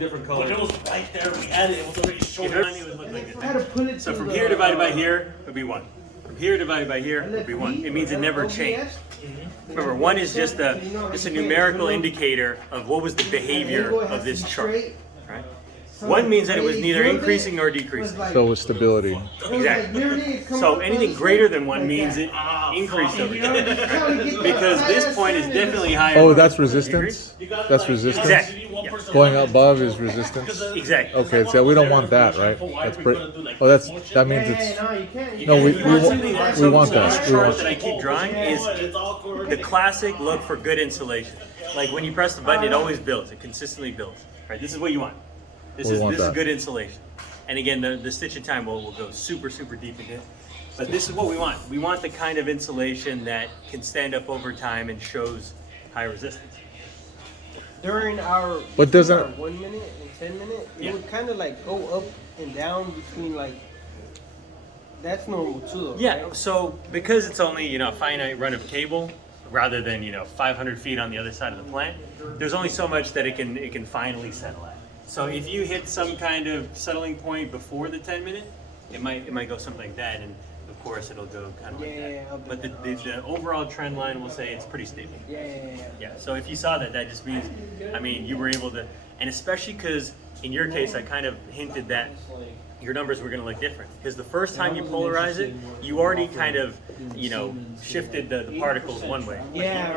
different color. But it was right there. We had it. It was already showing. It would look like I had to put it this. So to from the, here divided by here would be 1. From here divided by here would be 1. It means it never changed. Remember, 1 is just a numerical indicator of what was the behavior of this chart. Right? 1 means that it was neither increasing nor decreasing. So with stability. Exactly. So anything greater than 1 means it increased over time. Because this point is definitely higher. Oh, that's resistance? That's resistance? Exactly. Yeah. Going above is resistance? Exactly. Okay, so we don't want that, right? That's that means it's... No, we want something we want that. This We chart want that I keep drawing is the classic look for good insulation. Like when you press the button, it always builds. It consistently builds. Right? This is what you want. This is good insulation. And again, the stitch in time will go super deep into it. But this is what we want. We want the kind of insulation that can stand up over time and shows high resistance. During our But doesn't- 1 minute and 10 minutes, it Yeah. would kind of like go up and down between like. That's normal too, though. Yeah, Right? so because it's only, a finite run of cable rather than, 500 feet on the other side of the plant, there's only so much that it can finally settle at. So if you hit some kind of settling point before the 10 minute, it might go something like that, and of course it'll go kind of like that. But the overall trend line will say it's pretty stable. Yeah, so if you saw that, that just means, you were able to, and especially because in your case, I kind of hinted that your numbers were going to look different. Because the first time you polarize it, you already kind of, shifted the particles one way.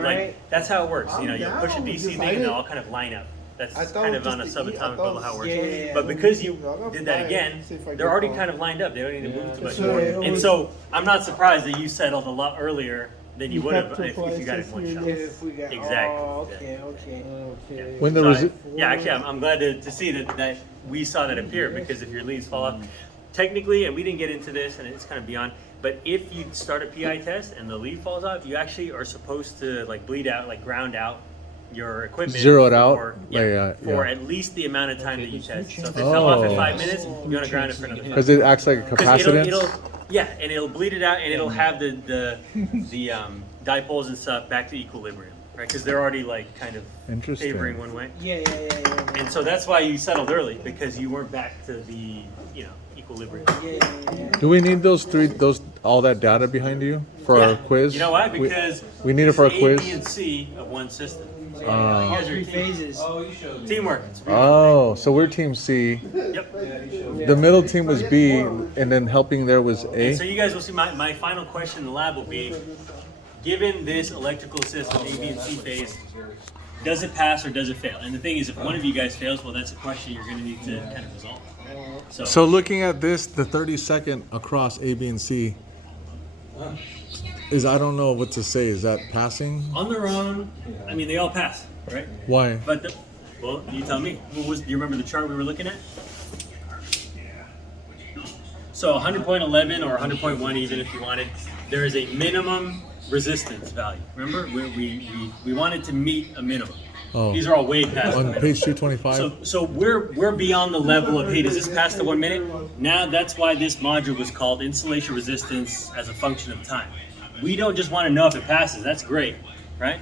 Like, that's how it works. You push a DC thing and they'll all kind of line up. That's kind of on a subatomic level how it works. But because you did that again, they're already kind of lined up. They don't need to move too much more. And so I'm not surprised that you settled a lot earlier than you would have if you got it in one shot. Exactly. Oh, okay. When the actually, I'm glad to see that we saw that appear, because if your leaves fall off, technically, and we didn't get into this, and it's kind of beyond, but if you start a PI test and the leaf falls off, you actually are supposed to bleed out, ground out your equipment. Zero it out? For at least the amount of time that you test. So if it fell off at 5 minutes, you want to ground it for another 5 minutes. Because it acts like a capacitance? And it'll bleed it out, and it'll have the dipoles and stuff back to equilibrium, right? Because they're already kind of favoring one way. Yeah. And so that's why you settled early, because you weren't back to the equilibrium. Do we need all that data behind you for our quiz? You know why? Because we need it for our quiz. A, B, and C of one system. So you All guys are 3 phases. teamwork. Oh, so we're team C. Yep. The middle team was B, and then helping there was A. So you guys will see my final question in the lab will be, given this electrical system, A, B, and C phase, does it pass or does it fail? And the thing is, if one of you guys fails, well, that's a question you're going to need to kind of resolve. So looking at this, the 30-second across A, B, and C, I don't know what to say. Is that passing? On their own, they all pass, right? Why? But you tell me. Do you remember the chart we were looking at? So 100.11 or 100.1 even if you wanted, there is a minimum resistance value. Remember, we wanted to meet a minimum. Oh. These are all way past the On minimum. page 225? So we're beyond the level of, hey, does this pass the 1 minute? Now that's why this module was called insulation resistance as a function of time. We don't just want to know if it passes. That's great, right?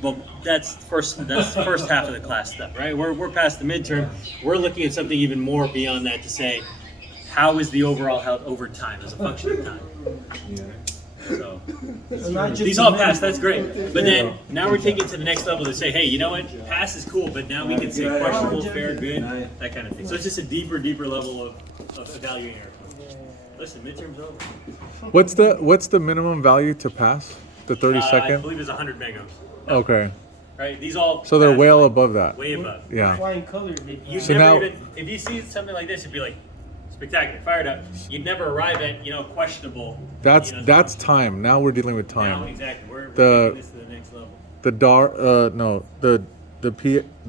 But that's the first half of the class stuff, right? We're past the midterm. We're looking at something even more beyond that to say, how is the overall health over time as a function of time? So these all pass, that's great. But then now we're taking it to the next level to say, hey, you know what? Pass is cool, but now we can say questionable, fair, good, that kind of thing. So it's just a deeper level of evaluating our equipment. Listen, midterm's over. What's the minimum value to pass? The 30-second? I believe it's 100 megos. Okay. Right? These all So they're pass, way above that. way above. Yeah. Flying colors. You never even, if you see something like this, you'd be like, spectacular, fired up. You'd never arrive at, questionable. That's time. Now we're dealing with time. Now, exactly. We're taking this to the next level. The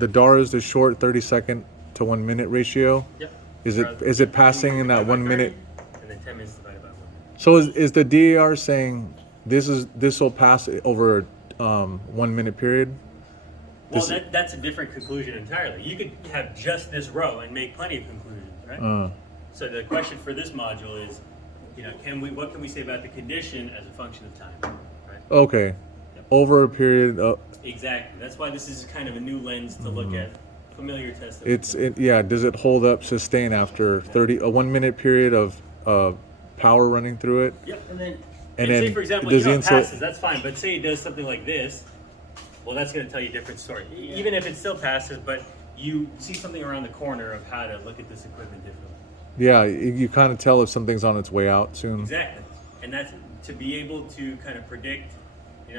DAR is the short 30-second to 1 minute ratio. Yep. Is it passing in that 1 minute? And then 10 minutes divided by 1. So is the DAR saying this will pass over 1 minute period? Well, that's a different conclusion entirely. You could have just this row and make plenty of conclusions, right? So the question for this module is, what can we say about the condition as a function of time, right? Okay. Yep. Over a period of... Exactly. That's why this is kind of a new lens to look at familiar test. Yeah. Does it hold up, sustain after a 1 minute period of power running through it? Yep. And then And then say, for example, does you know, the it passes, that's fine. But say it does something like this, well, that's going to tell you a different story. Even if it still passes, but you see something around the corner of how to look at this equipment differently. Yeah, you kind of tell if something's on its way out soon. Exactly. And that's to be able to kind of predict,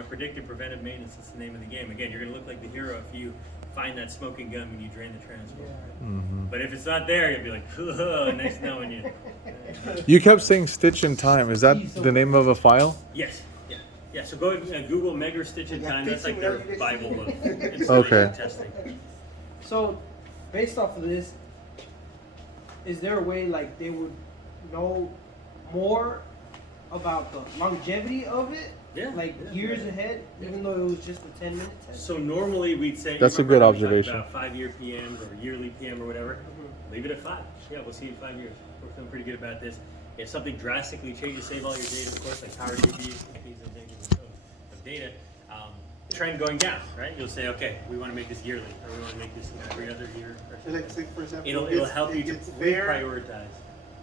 predictive preventive maintenance is the name of the game. Again, you're going to look like the hero if you find that smoking gun when you drain the transformer. Mm-hmm. But if it's not there, you'll be like, "Ugh," next now when you. You kept saying stitch in time. Is that the name of a file? Yes. Yeah. Yeah. So go Google Megger Stitch in Time. That's like their Bible of installation Okay. testing. So, based off of this, is there a way like they would know more about the longevity of it? Yeah. Like years ahead, even though it was just a 10-minute test? So normally we'd say That's a remember good how we talked observation. About 5-year PMs or yearly PM or whatever. Leave it at 5. Yeah, we'll see you in 5 years. We're feeling pretty good about this. If something drastically changes, save all your data, of course, like power DBs, of data. Trend going down, right? You'll say, okay, we want to make this yearly, or we want to make this every other year. Or Like, say for example, it'll help you to it's fair. reprioritize.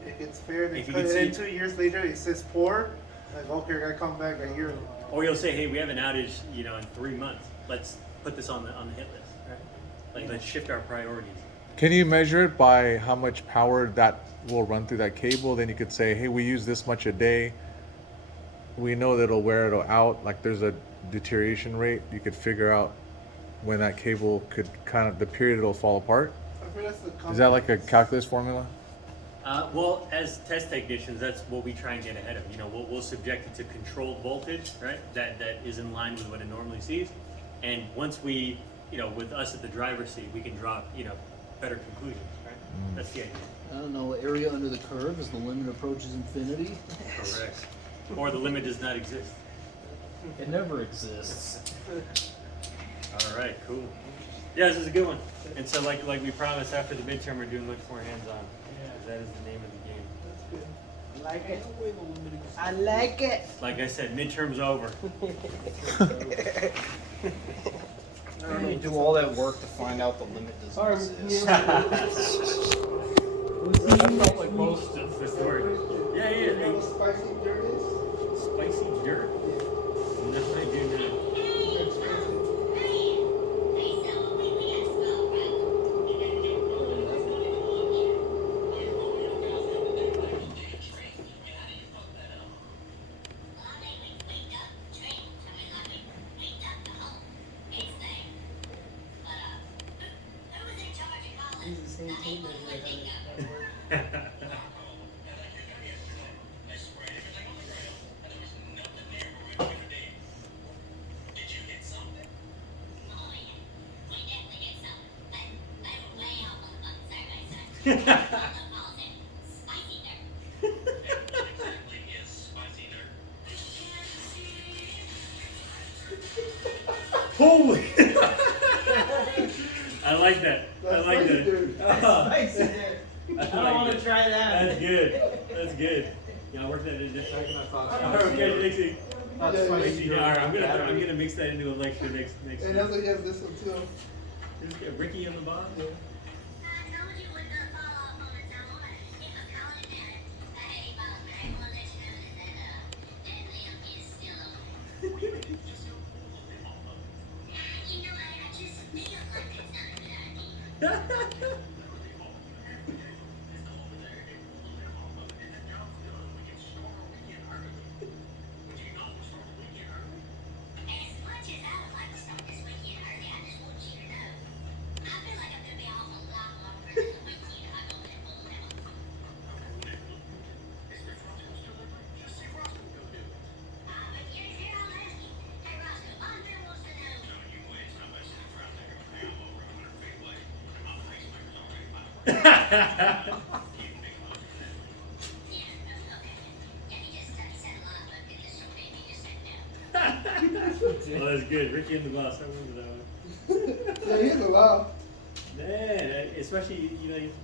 It gets fair. They If you cut could it in see- 2 years later. It says poor. Like, okay, I gotta come back a year. Or you'll say, hey, we have an outage, in 3 months. Let's put this on the hit list, right? Like, let's shift our priorities. Can you measure it by how much power that will run through that cable? Then you could say, hey, we use this much a day. We know that it'll wear it out. Like there's a deterioration rate. You could figure out when that cable could the period it'll fall apart. I feel that's the Is that like a calculus formula? Well, as test technicians, that's what we try and get ahead of. We'll subject it to controlled voltage, right? That is in line with what it normally sees. And once we, with us at the driver's seat, we can draw, better conclusions, right? That's the idea. I don't know, area under the curve as the limit approaches infinity. Correct. Or the limit does not exist. It never exists. All right, cool. Yeah, this is a good one. And so, like we promised, after the midterm, we're doing much more hands-on. That is the name of the game. I like it. I like it. Like I said, midterm's over. You do all that work to find out the limit doesn't Sorry, exist. Neil. That felt like most. That's the story. Yeah, yeah. spicy dirt is? Spicy dirt. No, I do not. He's the same team as Holy! I like that. I like Spicy that. dirt. Spicy there. I don't want to try that. That's good. That's good. Yeah, I worked that in this. Okay, next week. Not Yeah, spicy. All right, I'm gonna mix that into a lecture next And week. that's what he has this one too. Just get Ricky on the bottom. Yeah. Oh, that's good. Ricky and the boss. I remember that one. Yeah, he has a lot. Man, especially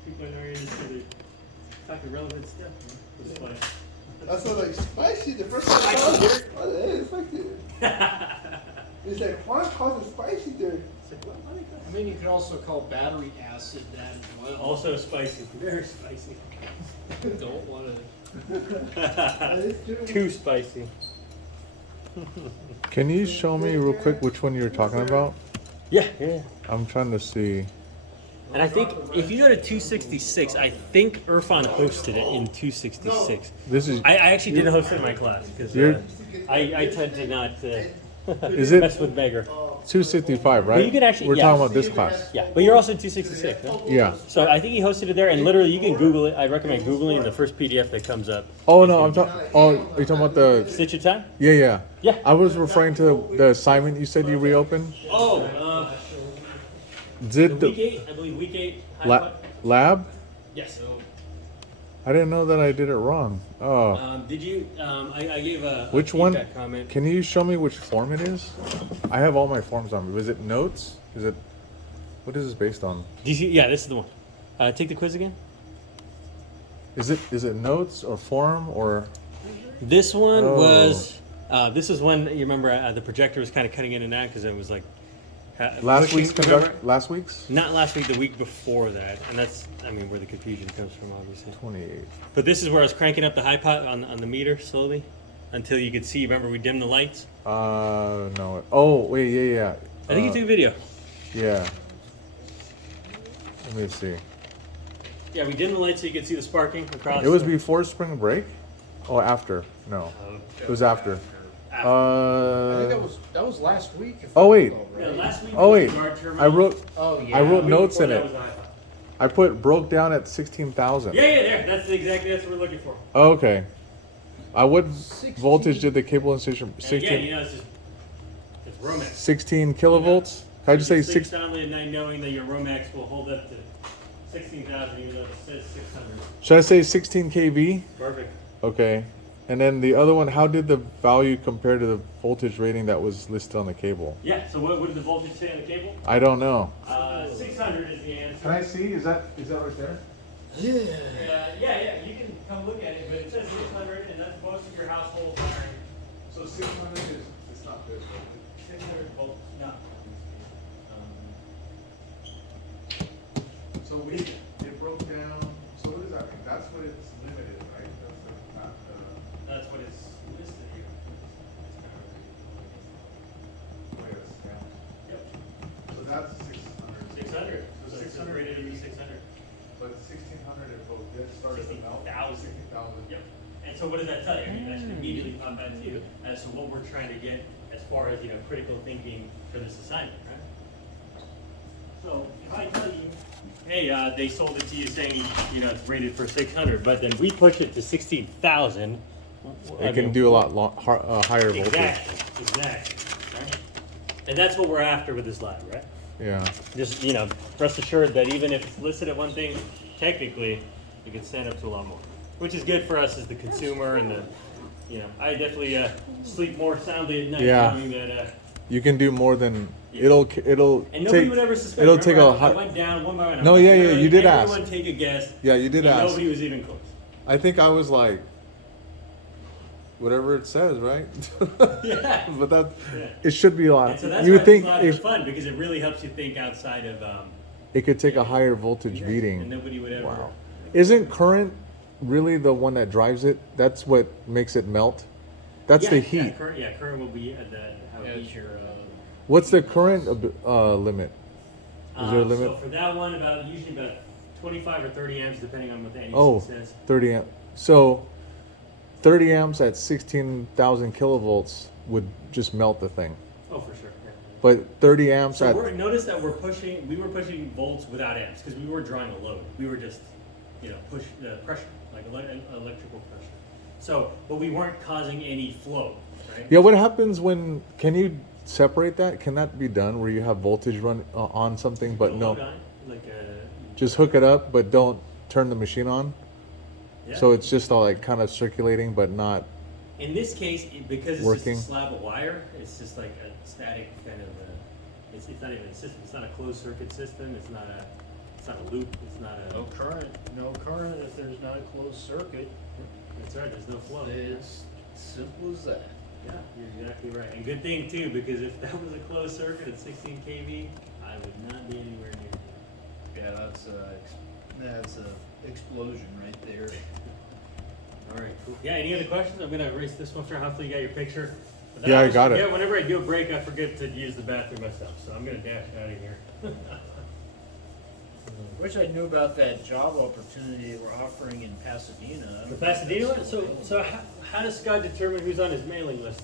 people in our industry, they're talking relevant stuff. Man. It was fun. That's what like spicy. The first time I saw it, oh, that is spicy. It's like Juan calls it spicy dirt. like, what are they called? I mean, you could also call battery acid that as well. Also spicy, very spicy. Don't want Too spicy. Can you show me real quick which one you're talking about? Yeah, yeah. I'm trying to see. And I think if you go to 266, I think Irfan hosted it in 266. This is. I actually didn't host it in my class because You're- I tend to not Is it- mess with beggar. 265, right? But you can actually- We're yeah. talking about this class. Yeah, but you're also 266. Huh? Yeah. So I think he hosted it there, and literally you can Google it. I recommend Googling the first PDF that comes up. Oh no, I'm talking. Oh, are you talking about the? Stitch of Time? Yeah, yeah. Yeah. I was referring to the assignment you said you reopened. Oh, Did week the 8, I believe week 8. lab? Yes. I didn't know that I did it wrong. Oh, Did you? I gave a which one? feedback comment. Can you show me which form it is? I have all my forms on me. Was it notes? Is it? What is this based on? Yeah, this is the one. Take the quiz again. Is it notes or form or? This one Oh. was. This is when you remember the projector was kind of cutting in and out because it was like. Last pushing- week's remember? conduct. Last week's. Not last week, the week before that, and that's where the confusion comes from, obviously. 28. But this is where I was cranking up the high pot on the meter slowly, until you could see. Remember, we dimmed the lights. No. Oh wait, yeah. I think you took a video. Yeah. Let me see. Yeah, we dimmed the lights so you could see the sparking across. It was the- before spring break. Oh, after. No, it was after. I think that was last week. if Oh, I wait. recall, Yeah, right? last week. Oh was wait, the guard terminal. I wrote. Oh yeah. I wrote The week notes before in that it. was the high pot. I put broke down at 16,000. Yeah, there. That's what we're looking for. Oh, okay. What 16. voltage did the cable installation? And 16. again, it's just it's Romax. 16 kilovolts. Can I just say You sleep six? soundly at night knowing that your Romax will hold up to 16,000, even though it says 600. Should I say 16 kV? Perfect. Okay. And then the other one, how did the value compare to the voltage rating that was listed on the cable? Yeah. So what did the voltage say on the cable? I don't know. 600 is the answer. Can I see? Is that right there? Yeah. You can come look at it, but it says 600, and that's most of your households are So 600 is it's not this. 600 volts. No. So it broke down. So what does that mean? That's what it's limited, right? That's what it's listed here. Yep. So that's 600. 600. So So it's 600 rated to be 600. But 1600 it broke. It started to melt. 16,000. 16,000. Yep. And so what does that tell you? I mean, that should immediately pop out to you as to what we're trying to get as far as, critical thinking for this assignment, right? So if I tell you, hey, they sold it to you saying, it's rated for 600, but then we push it to 16,000. It can do a lot higher voltage. Exactly. Right? And that's what we're after with this lab, right? Yeah. Just, rest assured that even if it's listed at one thing, technically, it can stand up to a lot more. Which is good for us as the consumer and I definitely sleep more soundly at night Yeah. knowing that. You can do more than Yeah. it'll And nobody take. would ever suspect. It'll Remember, take a I high. went down one by one. No, yeah, you did ask. Everyone take a guess. Yeah, you did and ask. Nobody was even close. I think I was like, whatever it says, right? Yeah. But that Yeah. it should be a lot. And so that's You why would think these labs are if fun because it really helps you think outside of. it could take a higher voltage And reading. nobody would ever. Wow. Isn't current really the one that drives it? That's what makes it melt. That's the heat. Current will be at the how Yeah, it it's heats. your, What's the current limit? Is there a limit? So for that one, usually about 25 or 30 amps, depending on what the NEC Oh, says. 30 amp. So 30 amps at 16,000 kilovolts would just melt the thing. Oh, for sure. Yeah. But 30 amps So at notice that we were pushing volts without amps because we were drawing a load. We were just, push the pressure, like electrical pressure. So, but we weren't causing any flow, right? yeah, what happens when can you separate that? Can that be done where you have voltage run on something but Put a no, load on, like just hook it up but don't turn the machine on? yeah. So it's just all like kind of circulating but not. In this case, because it's Working. just a slab of wire, it's just like a static kind of. It's not even a system. It's not a closed circuit system. It's not a loop. It's not a. no current if there's not a closed circuit. That's right. There's no flow. It's simple as that. Yeah, you're exactly right. And good thing too, because if that was a closed circuit at 16 kV, would not be anywhere near. Yeah, that's a explosion right there. All right, cool. Yeah, any other questions? I'm gonna erase this one for hopefully you got your picture. But then Yeah, I always got it. forget, whenever I do a break, I forget to use the bathroom myself, so I'm gonna dash out of here. Wish I knew about that job opportunity we're offering in Pasadena. I don't The think Pasadena one? that's So, available. so how does Scott determine who's on his mailing list?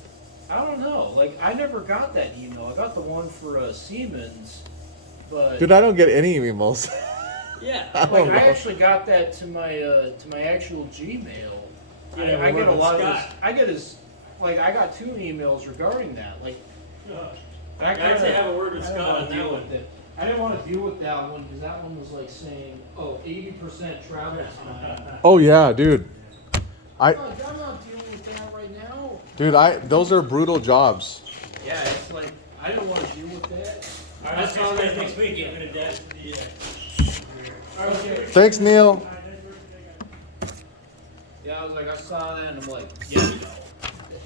I don't know. Like, I never got that email. I got the one for Siemens, but Dude, I don't get any emails. Yeah. I like don't know. I actually got that to my actual Gmail. Yeah, I we're get a with lot of Scott. this. I get this. Like, I got 2 emails regarding that. Like, I I'd say kinda- have a word with I didn't Scott wanna on deal that one. with it. I didn't want to deal with that one because that one was like saying, "Oh, 80% travel time." Oh yeah, dude. I'm not dealing with that right now. Dude, those are brutal jobs. Yeah, it's like I didn't want to deal with that. All right, let's talk about next week. I'm gonna dash to the. Okay. Thanks, Neil. Yeah, I was like, I saw that and I'm like, yeah, no.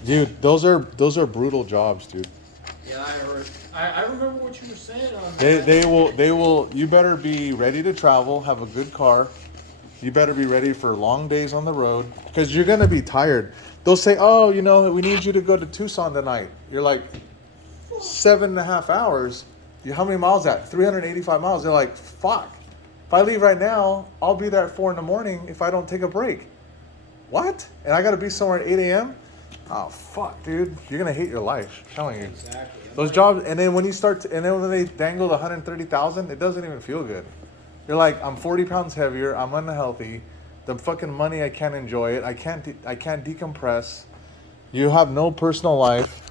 Dude, those are brutal jobs, dude. Yeah, I heard. I remember what you were saying on They that. they will. You better be ready to travel. Have a good car. You better be ready for long days on the road because you're gonna be tired. They'll say, "Oh, you know, we need you to go to Tucson tonight." You're like, 7.5 hours. How many miles is that? 385 miles. They're like, fuck. If I leave right now, I'll be there at 4 in the morning if I don't take a break. What? And I gotta be somewhere at 8 a.m. Oh fuck, dude. You're gonna hate your life. I'm telling you. Exactly. Those jobs, and then when you start, and then when they dangle the 130,000, it doesn't even feel good. You're like, I'm 40 pounds heavier. I'm unhealthy. The fucking money, I can't enjoy it. I can't decompress. You have no personal life.